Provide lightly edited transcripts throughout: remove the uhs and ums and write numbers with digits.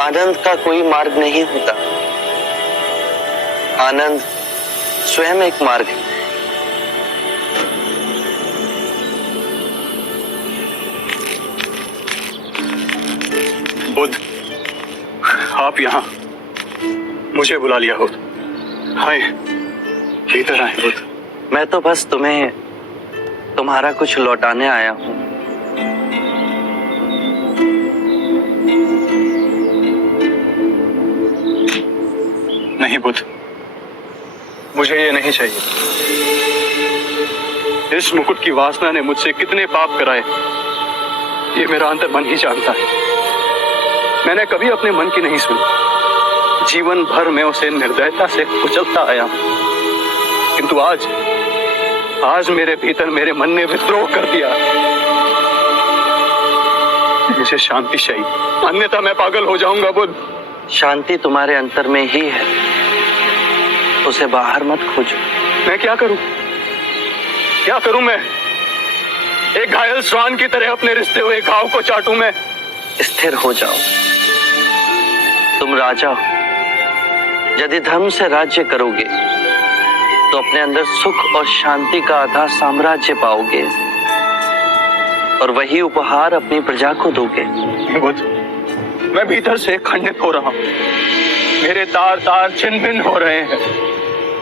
आनंद का कोई मार्ग नहीं होता। आनंद स्वयं एक मार्ग है। बुद्ध, आप यहाँ मुझे बुला लिया हो। हाय, भीतर आए बुद्ध। मैं तो बस तुम्हें तुम्हारा कुछ लौटाने आया हूं। नहीं बुद्ध, मुझे ये नहीं चाहिए। इस मुकुट की वासना ने मुझसे कितने पाप कराए, ये मेरा अंतर मन ही जानता है। मैंने कभी अपने मन की नहीं सुनी। जीवन भर मैं उसे निर्दयता से कुचलता आया, किंतु आज मेरे भीतर मेरे मन ने विद्रोह कर दिया। मुझे शांति चाहिए, अन्यथा मैं पागल हो जाऊंगा बुद्ध। शांति तुम्हारे अंतर में ही है, उसे बाहर मत खोजो। मैं क्या करूं? क्या करूं मैं? एक घायल श्वान की तरह अपने रिश्ते हुए घाव को चाटूं मैं? स्थिर हो जाओ। तुम राजा हो। यदि धर्म से राज्य करोगे तो अपने अंदर सुख और शांति का आधा साम्राज्य पाओगे और वही उपहार अपनी प्रजा को दोगे। बुद्ध, मैं भीतर से खंडित हो रहा हूं। मेरे तार तार छिन्न भिन्न हो रहे हैं।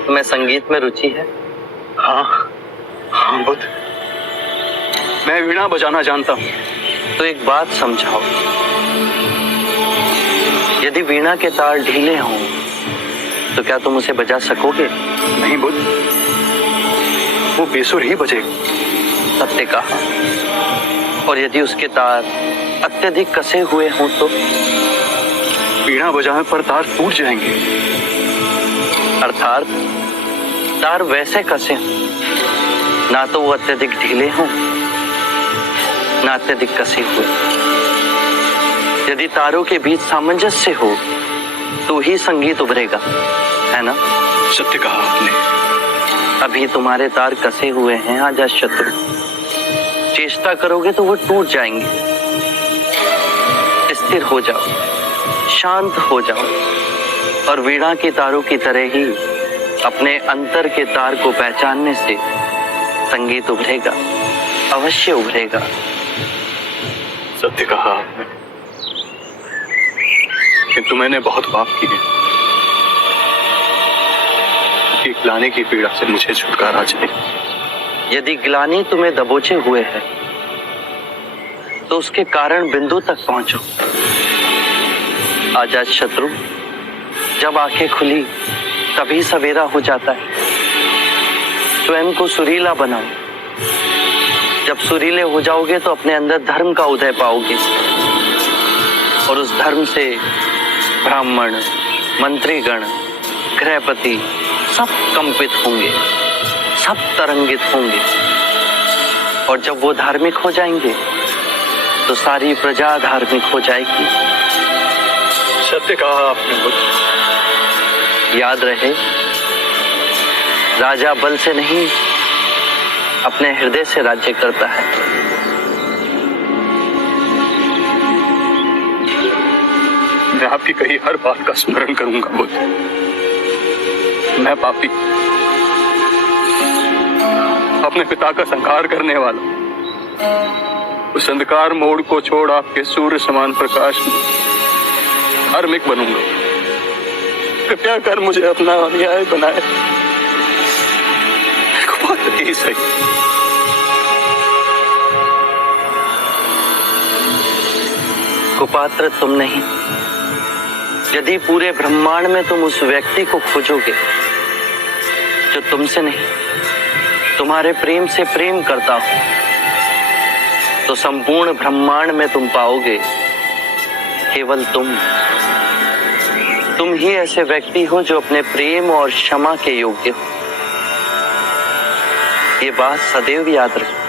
तुम्हें संगीत में रुचि है? हाँ बुद्ध, मैं वीणा बजाना जानता हूँ। तो एक बात समझाओ, यदि वीणा के तार ढीले हों तो क्या तुम उसे बजा सकोगे? नहीं बुद्ध, वो बेसुर ही बजेगा। सत्य कहा। और यदि उसके तार अत्यधिक कसे हुए हों तो? वीणा बजाने पर तार टूट जाएंगे। अर्थात तार वैसे कसे हों, ना तो वो अत्यधिक ढीले हों ना अत्यधिक कसे हुए। यदि तारों के बीच सामंजस्य हो तो ही संगीत उभरेगा, है ना? सत्य कहा आपने। अभी तुम्हारे तार कसे हुए हैं अजात शत्रु। चेष्टा करोगे तो वो टूट जाएंगे। स्थिर हो जाओ, शांत हो जाओ और वीणा के तारों की तरह ही अपने अंतर के तार को पहचानने से संगीत उभरेगा, अवश्य उभरेगा। सत्य कहा आपने, किंतु मैंने बहुत पाप किए। ग्लानि की पीड़ा से मुझे छुटकारा चाहिए। यदि ग्लानि तुम्हें दबोचे हुए है तो उसके कारण बिंदु तक पहुंचो। अजात शत्रु, जब आंखें खुली तभी सवेरा हो जाता है। स्वयं को सुरीला बनाओ। जब सुरीले हो जाओगे तो अपने अंदर धर्म का उदय पाओगे और उस धर्म से ब्राह्मण, मंत्रीगण, गृहपति सब कंपित होंगे, सब तरंगित होंगे। और जब वो धार्मिक हो जाएंगे तो सारी प्रजा धार्मिक हो जाएगी। सत्य कहा आपने बुद्ध। याद रहे, राजा बल से नहीं अपने हृदय से राज्य करता है। मैं आपकी कही हर बात का स्मरण करूंगा बुद्ध। मैं पापी, अपने पिता का संहार करने वाला, उस अंधकार मोड़ को छोड़ आपके सूर्य समान प्रकाश में धार्मिक बनूंगा। कृपया कर मुझे अपना अनुयायी बनाए। कुपात्र ही सही। कुपात्र तुम नहीं। यदि पूरे ब्रह्मांड में तुम उस व्यक्ति को खोजोगे जो तुमसे नहीं तुम्हारे प्रेम से प्रेम करता हो, तो संपूर्ण ब्रह्मांड में तुम पाओगे केवल तुम ही ऐसे व्यक्ति हो जो अपने प्रेम और क्षमा के योग्य हो। ये बात सदैव याद रखो।